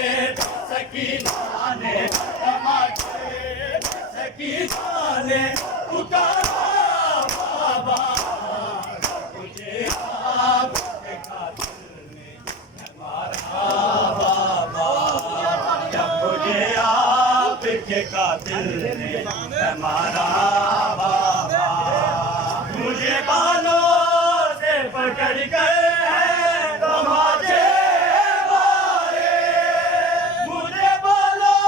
सकीना ने तमाचे सकीना ने पुकारा बाबा मुझे आपके खातिर ने मारा बाबा जब मुझे आपके खातिर ने मारा बाबा मुझे बालों से पकड़ कर तमाचे मारे मुझे बालों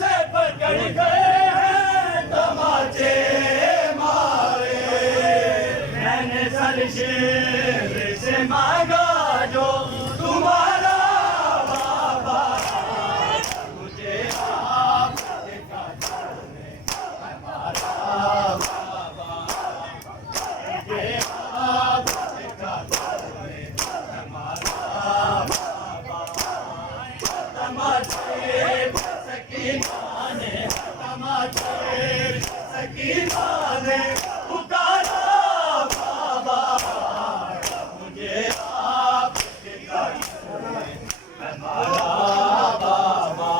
से पकड़ कर तमाचे मारे मैंने सरशेर से मांगा जो तुम्हारा बाबा मुझे आपके खातिर ने मारा बाबा मुझे आपके खातिर ने मारा बाबा तमाचे सकीना ने तमाचे सकीना ने पुकारा बाबा मुझे आपके खातिर ने मारा बाबा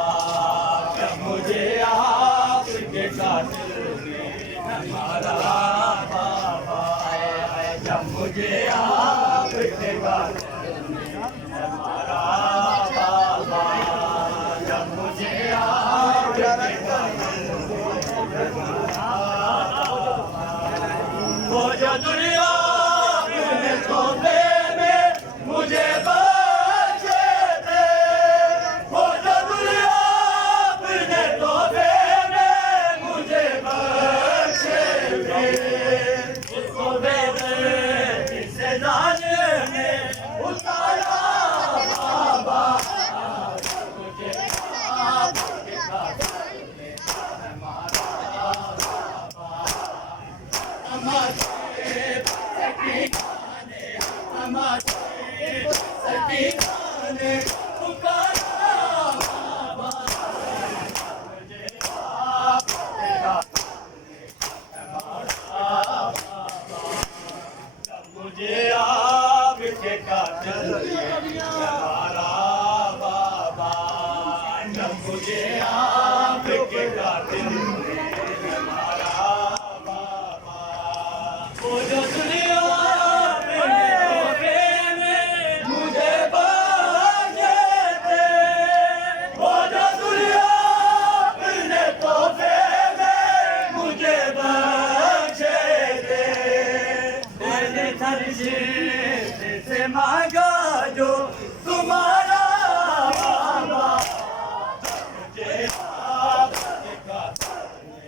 जब मुझे आपके खातिर ने मारा बाबा जब मुझे आपके खातिर ने मारा बाबा जब मुझे आपके खातिर ने मारा वो जो दुनिया में तोहफे में मुझे बख्शे थे वो जो दुनिया में तोहफे में मुझे बख्शे थे उसको बेदर्दी से जाने में उतारा बाबा मुझे आपके खातिर ने मारा बाबा तमाचे सकीना ने तमाचे सकीना ने पुकारा बाबा मुझे आपके खातिर ने मारा बाबा जब मुझे आपके खातिर ने मारा बाबा जब मुझे आपके खातिर ने मारा बाबा वो जो दुनिया में तोहफे में मुझे बख्शे थे वो जो दुनिया में तोहफे में मुझे बख्शे थे मैंने सरशेर से मांगा जो तुम्हारा बाबा मुझे आपके खातिर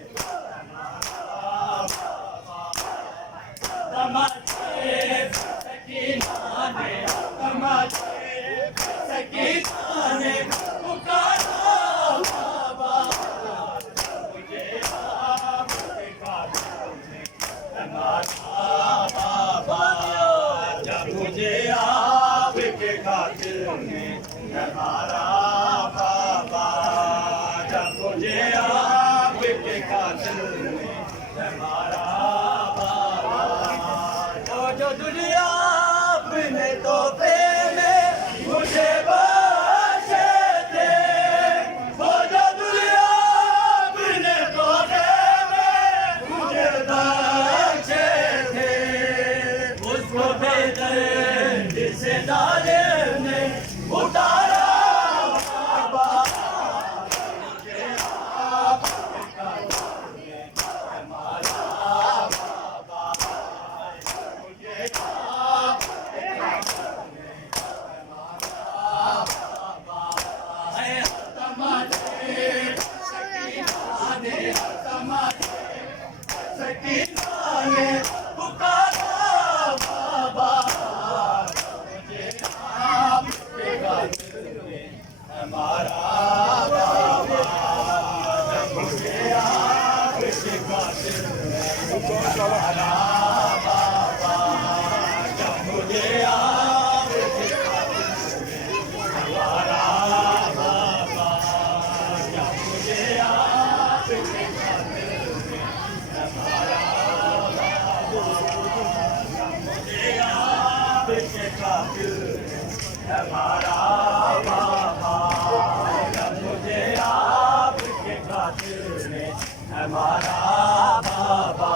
हमारा बाबा।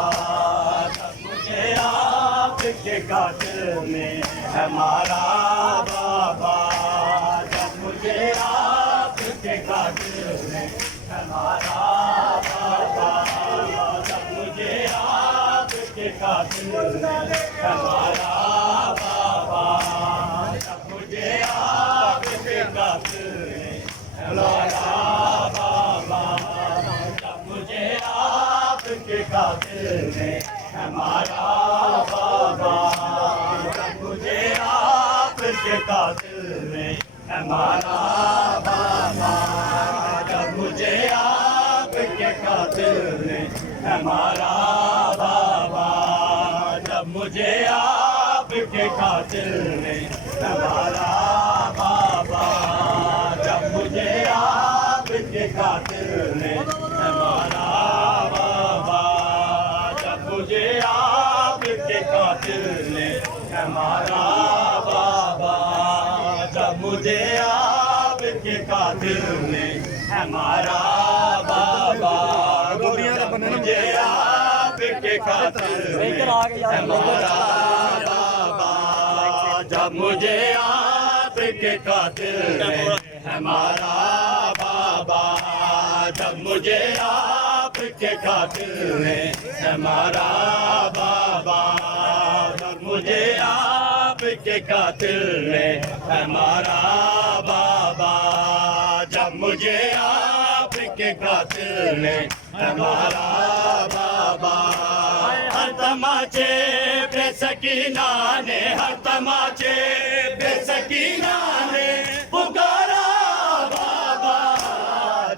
जब मुझे आपके कातिल में हमारा बाबा, जब मुझे आपके कातिल में हमारा बाबा, जब मुझे आपके कातिल में हमारा बाबा, जब मुझे आपके कातिल में हमारा बाबा, जब मुझे आपके कातिल में हमारा बाबा, जब मुझे आपके कातिल में हमारा बाबा, जब मुझे आपके कातिल में हमारा बाबा, जब मुझे आपके कातिल में हमारा बाबा, जब मुझे आपके कातिल में हमारा बाबा, जब मुझे आपके कातिल ने हमारा बाबा, जब मुझे आपके कातिल ने हमारा बाबा, जब मुझे आपके कातिल ने हमारा बाबा, जब मुझे आपके कातिल ने हमारा बाबा, जब मुझे आपके कातिल ने हमारा बाबा, जब मुझे आपके कातिल ने हमारा बाबा, जब मुझे आपके कातिल ने हमारा बाबा, हर तमाचे बेसकीना ने, हर तमाचे बेसकीना ने पुकारा बाबा,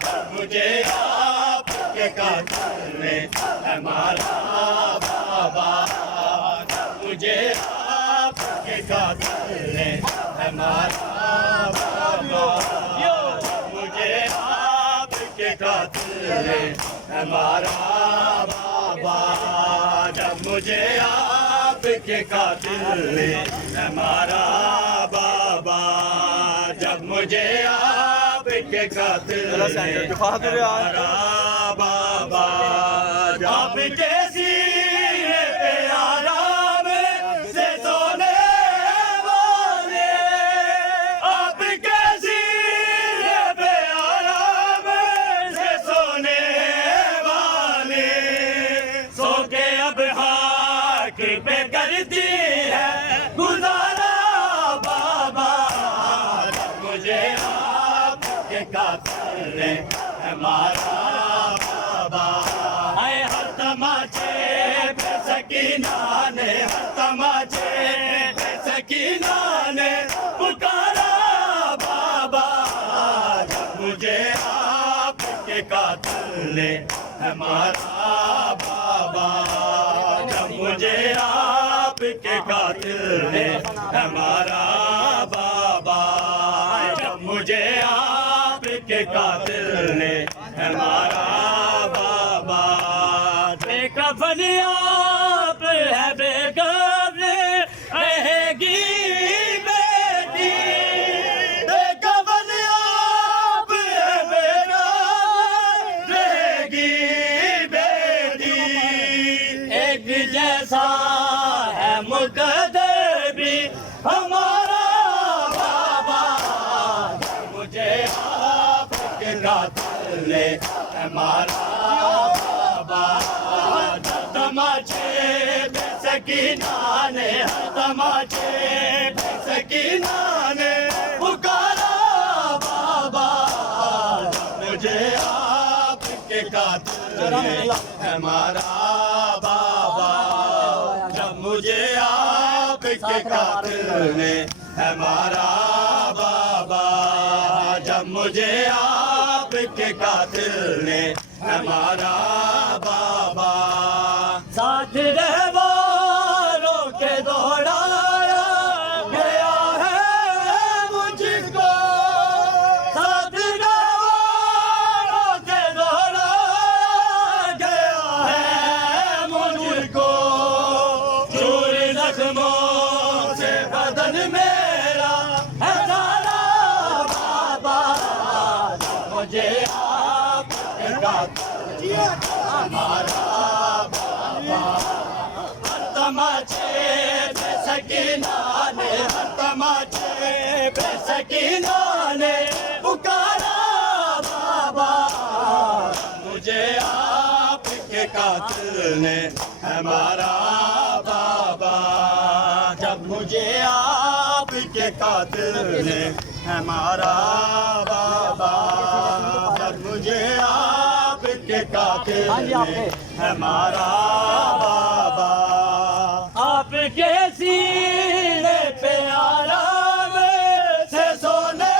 जब मुझे आपके कातिल ने हमारा बाबा, जब मुझे आपके कातिल ने हमारा बाबा, जब मुझे आपके कातिल ने हमारा बाबा, जब मुझे आपके कातिल ने हमारा बाबा, जब मुझे आपके कातिल ने हमारा बाबा, आपके सीने पे आराम से सोने वाले, आपके सीने पे आराम से सोने वाले, सो के अब हाक पे करती है गुजारा बाबा, जब मुझे आपके कातिल ने हमारा बाबा, आए हर तमाचे बेसकीना ने, हर तमाचे बेसकीना ने पुकारा बाबा, जब मुझे आपके कातिल ने हमारा बाबा, जब मुझे आपके कातिल ने हमारा बाबा, जब मुझे आपके कातिल ने हमारा बाबा, बेकफन आप है बेकफन रहेगी बेटी, बेकफन आप है बेकफन रहेगी बेटी, एक जैसा है मुकद्दर भी हमारा बाबा, मुझे आपके कातिल ने हमारा बाबा, तमाचे बेसकीना ने, तमाचे बेसकीना ने पुकारा बाबा, मुझे आपके कातिल ने हमारा बाबा, जब मुझे आपके कातिल ने हमारा बाबा, जब मुझे आपके कातिल ने हमारा बाबा, साथ रहवारों के दौड़ाया गया है मुझको, साथ रहवारों के दौड़ाया गया है मुझको, चूर जख्मों से बदन मेरा है सारा बाबा, मुझे आपके कातिल हमारा बाबा। हर तमाचे पे सकीना ने, हर तमाचे पे सकीना ने पुकारा बाबा। मुझे आपके कातिल ने हमारा बाबा। जब मुझे आपके कातिल ने हमारा बाबा। जब मुझे आपके कातिल ने हमारा बाबा। आपके सीने पे आराम से सोने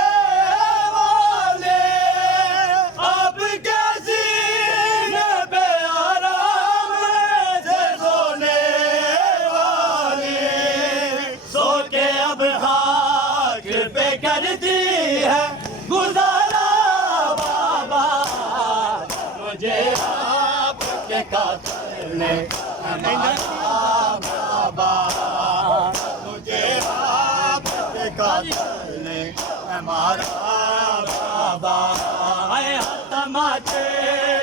वाले, आपके सीने पे आराम से सोने वाले, सो के अब हाथ पे करती है गुजारा बाबा। मुझे आपके कातिल ने हमारा बाबा। मुझे आपके कातिल ने हमारा बाबा। आए तमाचे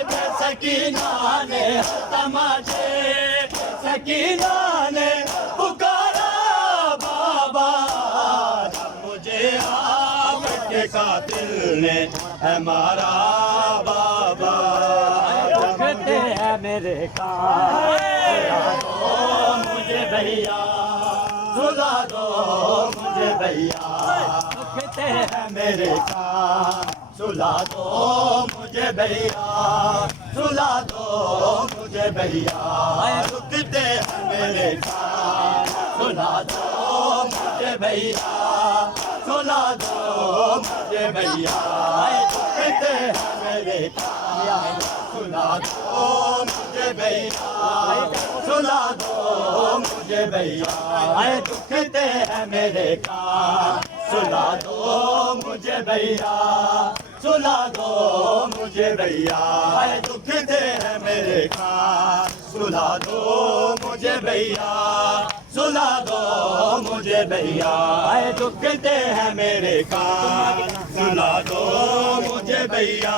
पे सकीना ने, तमाचे पे सकीना ने पुकारा बाबा। मुझे आपके कातिल ने हमारा बाबा। रखते हैं मेरे कान, मुझे भैया सुला दो, मुझे भैया रखते हैं मेरे कान। सुला दो मुझे भैया, सुला दो मुझे भैया। रुकते हैं मेरे कान, सुला दो मुझे भैया, सुला दो मुझे भैया। रुकते हैं मेरे कान, सुला दो मुझे भैया, सुला दो मुझे भैया। दुखते हैं मेरे कान, सुला दो मुझे भैया, सुला दो मुझे भैया। दुखते हैं मेरे कान, सुला दो मुझे भैया, सुला दो मुझे भैया। दुखते हैं मेरे कान, सुला दो मुझे भैया,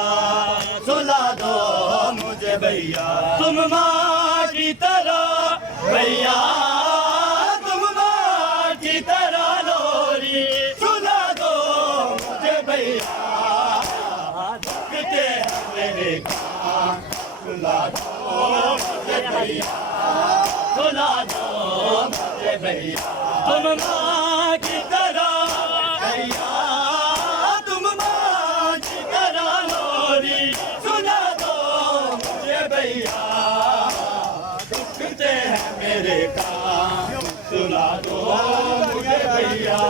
सुला दो मुझे भैया। तुम माँ की तरह भैया, तुम माँ की तरह लोरी सुला दो मुझे भैया। दुखते हैं मेरे कान, सुला दो मुझे भैया, सुला दो मुझे भैया। तुम माँ की तरह भैया, तुम माँ की तरह लोरी सुला दो मुझे भैया। दुखते हैं मेरे कान, सुला दो मुझे भैया,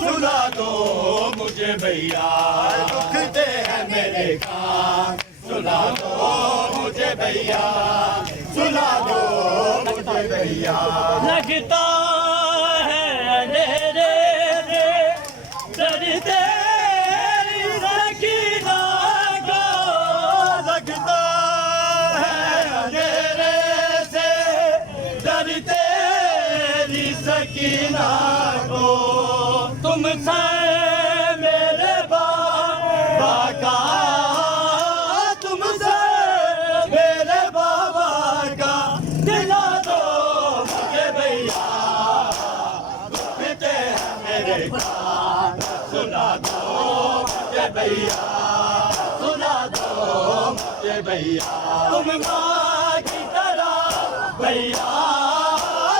सुला दो मुझे भैया। दुखते हैं मेरे कान, सुला दो मुझे भैया, सुला दो मुझे भैया। लगता है अंधेरे रे डर तेरी सकीना को, लगता है अंधेरे से डर तेरी सकीना को। तुमसे मेरे बाबा का, तुमसे मेरे बाबा का दिला दो मुझे भैया। दुखते हैं मेरे कान, सुला दो मुझे भैया, सुला दो मुझे भैया। तुम माँ की तरह भैया,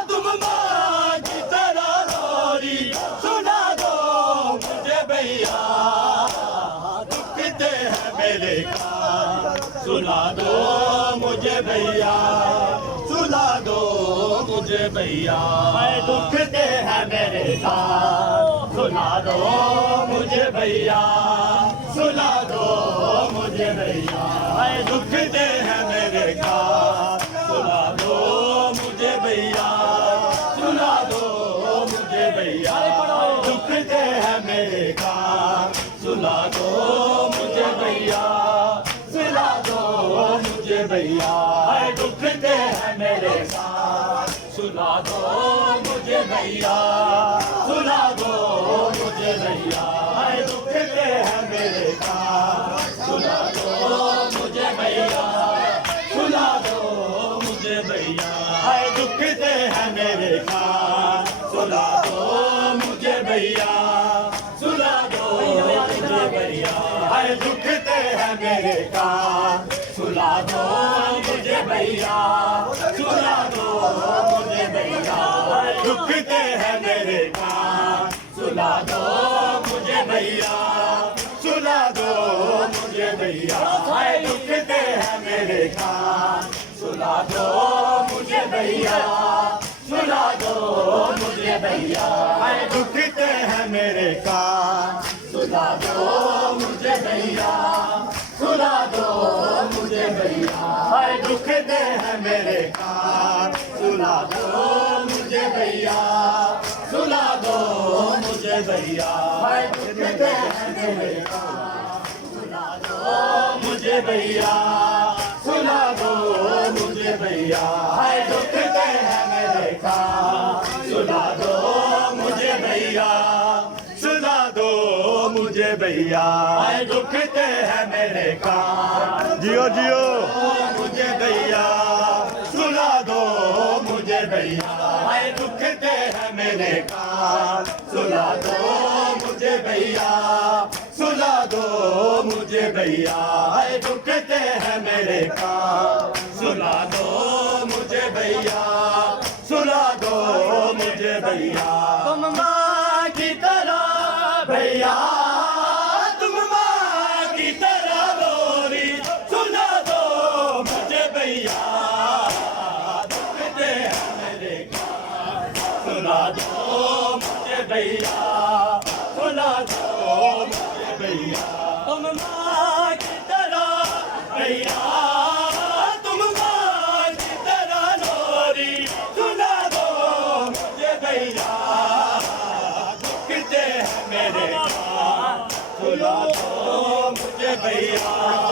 तुम माँ की तरह लोरी सुना दो मुझे भैया। दुखते हैं मेरे कान, सुला दो मुझे भैया, सुला दो मुझे भैया। दुखते हैं मेरे कान, सुला दो मुझे भैया, सुला दो मुझे भैया। दुखते हैं मेरे कान, सुला दो मुझे भैया, सुला दो मुझे भैया। दुखते हैं मेरे कान, सुला दो मुझे भैया, सुला दो मुझे भैया। दुखते हैं मेरे कान, सुला दो मुझे भैया, सुला दो मुझे भैया। दुखते हैं मेरे कान, सुला दो मुझे भैया, सुला हाय दुखते हैं मेरे कान सुला दो मुझे भैया सुला दो मुझे भैया हाय दुखते हैं मेरे कान सुला दो मुझे भैया सुला दो मुझे भैया हाय दुखते हैं मेरे कान सुला दो मुझे भैया सुला दो मुझे भैया हाय दुखते हैं मेरे कान सुला दो मुझे भैया सुला दो मुझे भैया हाय दुखते हैं मेरे कान सुला दो मुझे भैया सुला दो मुझे भैया हाय दुखते हैं मेरे कान सुला दो मुझे भैया सुला दो मुझे भैया हाय दुखते हैं मेरे कान सुला दो मुझे भैया सुला दो मुझे भैया हाय दुखते हैं मेरे कान जियो जियो मुझे भैया सुला दो मुझे भैया हाय दुखते हैं मेरे कान सुला दो मुझे भैया सुला दो मुझे भैया हाय दुखते हैं मेरे कान सुला दो मुझे भैया सुला दो मुझे भैया तुम माँ की तरह भैया तुम माँ की तरह लोरी सुला दो मुझे भैया दुखते हैं मेरे कान सुला दो मुझे भैया सुला दो मुझे भैया तुम माँ की तरह भैया तुम माँ की तरह लोरी सुला दो मुझे भैया दुखते हैं मेरे कान सुला दो मुझे भैया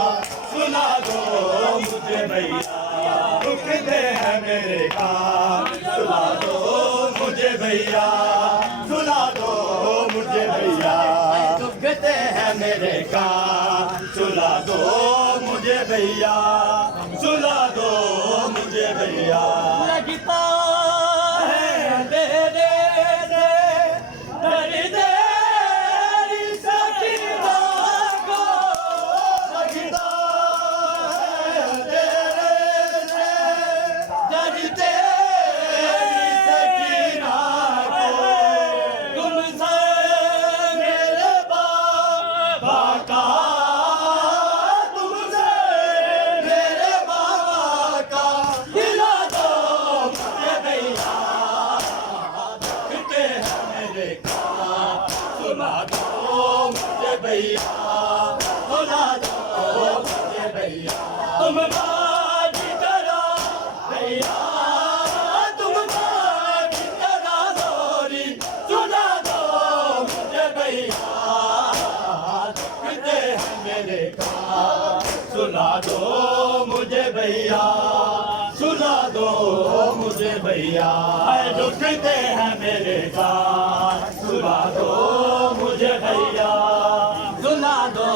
सुला दो मुझे भैया दुखते हैं मेरे कान सुला दो मुझे भैया सुला दो मुझे भैया दुखते हैं मेरे कान सुला दो मुझे भैया सुला दो मुझे भैया लगता है तेरे से दर्द तेरी सकीना को लगता है तेरे से दर्द तेरी सकीना को तुमसे मेरे बाबा का तुमसे मेरे बाबा का दिला दो मुझे भैया दुखते हैं मेरे कान सुला दो मुझे भैया सुला दो मुझे भैया तुम माँ की तरह भैया तुम माँ की तरह लोरी सुला दो मुझे भैया दुखते हैं मेरे कान सुला दो मुझे भैया सुला दो मुझे भैया हाय दुखते हैं मेरे कान सुला दो मुझे भैया सुला दो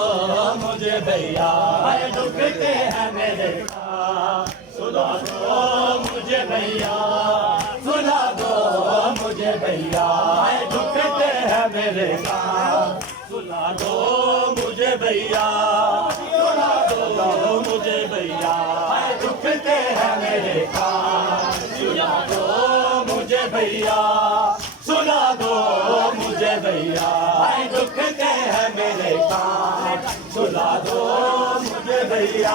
मुझे भैया हाय दुखते हैं मेरे कान सुला दो मुझे भैया सुला दो मुझे भैया हाय दुखते हैं मेरे कान सुला दो मुझे भैया सुला दो मुझे भैया हाय दुखते हैं मेरे कान सुला दो मुझे भैया सुला दो मुझे भैया हाय दुखते हैं मेरे कान सुला दो मुझे भैया